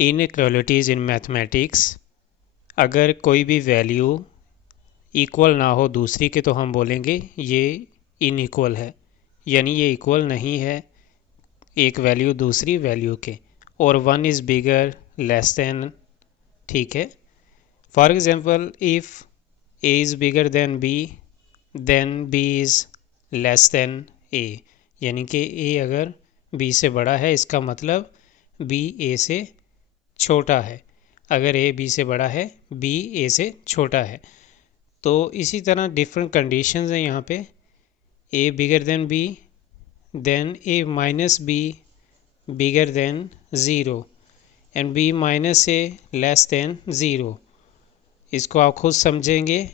Inequalities in mathematics. अगर कोई भी वैल्यू इक्वल ना हो दूसरी के तो हम बोलेंगे ये इनइक्वल है, यानी ये इक्वल नहीं है एक वैल्यू दूसरी वैल्यू के, और one is bigger less than, ठीक है। For example if A is bigger than B then B is less than A, यानी कि ए अगर बी से बड़ा है इसका मतलब बी ए से छोटा है, अगर ए बी से बड़ा है बी ए से छोटा है। तो इसी तरह डिफरेंट कंडीशंस हैं यहाँ पे, A bigger than B then A minus B bigger than zero and B minus A less than zero. इसको आप खुद समझेंगे।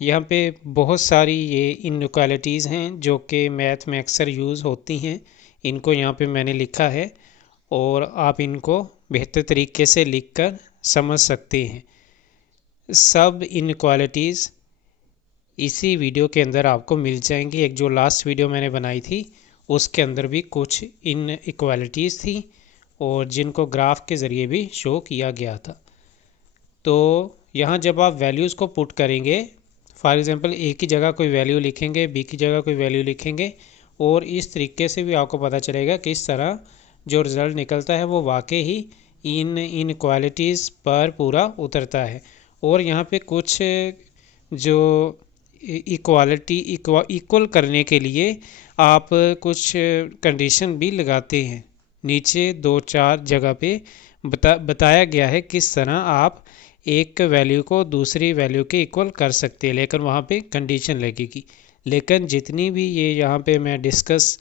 यहाँ पे बहुत सारी ये इनइक्वालिटीज़ हैं जो कि मैथ में अक्सर यूज़ होती हैं, इनको यहाँ पे मैंने लिखा है और आप इनको बेहतर तरीके से लिखकर समझ सकते हैं। सब इनइक्वालिटीज़ इसी वीडियो के अंदर आपको मिल जाएंगी। एक जो लास्ट वीडियो मैंने बनाई थी उसके अंदर भी कुछ इनइक्वालिटीज़ थी और जिनको ग्राफ के ज़रिए भी शो किया गया था। तो यहाँ जब आप वैल्यूज़ को पुट करेंगे, फॉर एग्ज़ाम्पल ए की जगह कोई वैल्यू लिखेंगे, बी की जगह कोई वैल्यू लिखेंगे, और इस तरीके से भी आपको पता चलेगा कि इस तरह जो रिज़ल्ट निकलता है वो वाकई ही इन इनइक्वालिटीज़ पर पूरा उतरता है। और यहाँ पे कुछ जो इक्वालिटी इक्वल करने के लिए आप कुछ कंडीशन भी लगाते हैं, नीचे 2-4 जगह पे बताया गया है किस तरह आप एक वैल्यू को दूसरी वैल्यू के इक्वल कर सकते हैं, लेकिन वहाँ पे कंडीशन लगेगी। लेकिन जितनी भी ये यहाँ पे मैं डिस्कस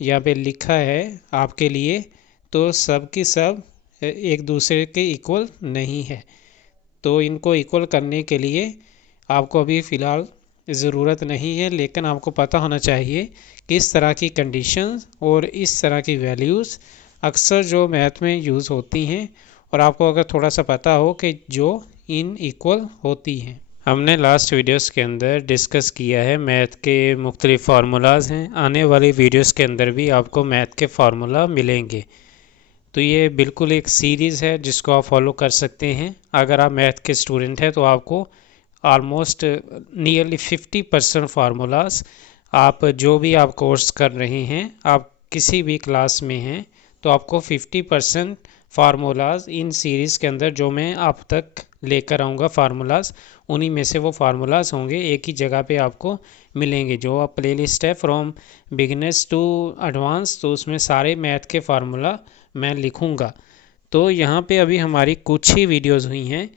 यहाँ पे लिखा है आपके लिए, तो सब की सब एक दूसरे के इक्वल नहीं है। तो इनको इक्वल करने के लिए आपको अभी फ़िलहाल ज़रूरत नहीं है, लेकिन आपको पता होना चाहिए कि इस तरह की कंडीशंस और इस तरह की वैल्यूज़ अक्सर जो मैथ में यूज़ होती हैं, और आपको अगर थोड़ा सा पता हो कि जो इन इक्वल होती हैं। हमने लास्ट वीडियोस के अंदर डिस्कस किया है मैथ के मुख्तलिफ फार्मूलाज़ हैं, आने वाली वीडियोस के अंदर भी आपको मैथ के फार्मूला मिलेंगे। तो ये बिल्कुल एक सीरीज़ है जिसको आप फॉलो कर सकते हैं। अगर आप मैथ के स्टूडेंट हैं तो आपको ऑलमोस्ट नियरली 50% फार्मूलाज़, आप जो भी आप कोर्स कर रहे हैं, आप किसी भी क्लास में हैं, तो आपको 50% फार्मूलाज़ इन सीरीज़ के अंदर जो मैं आप तक लेकर आऊँगा फार्मूलाज़, उन्हीं में से वो फार्मूलाज़ होंगे, एक ही जगह पे आपको मिलेंगे। जो आप प्लेलिस्ट है फ्रॉम बिगिनर्स टू एडवांस, तो उसमें सारे मैथ के फार्मूला मैं लिखूँगा। तो यहाँ पे अभी हमारी कुछ ही वीडियोज़ हुई हैं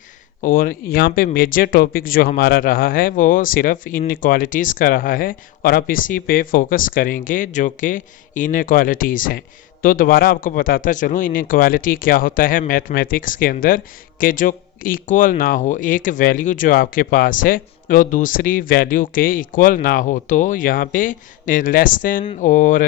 और यहाँ पे मेजर टॉपिक जो हमारा रहा है वो सिर्फ इनइक्वालिटीज़ का रहा है, और आप इसी पे फोकस करेंगे जो कि इनइक्वालिटीज़ हैं। तो दोबारा आपको बताता चलूँ इनइक्वालिटी क्या होता है मैथमेटिक्स के अंदर, कि जो इक्वल ना हो एक वैल्यू जो आपके पास है वो दूसरी वैल्यू के इक्वल ना हो, तो यहाँ पे लेस देन और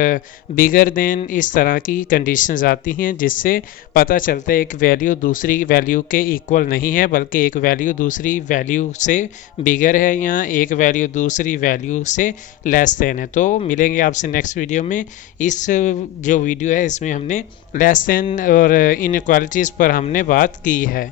बिगर देन इस तरह की कंडीशंस आती हैं, जिससे पता चलता है एक वैल्यू दूसरी वैल्यू के इक्वल नहीं है, बल्कि एक वैल्यू दूसरी वैल्यू से बिगर है या एक वैल्यू दूसरी वैल्यू से लेस देन है। तो मिलेंगे आपसे नेक्स्ट वीडियो में। इस जो वीडियो है इसमें हमने लेस देन और इनइक्वालिटीज़ पर हमने बात की है।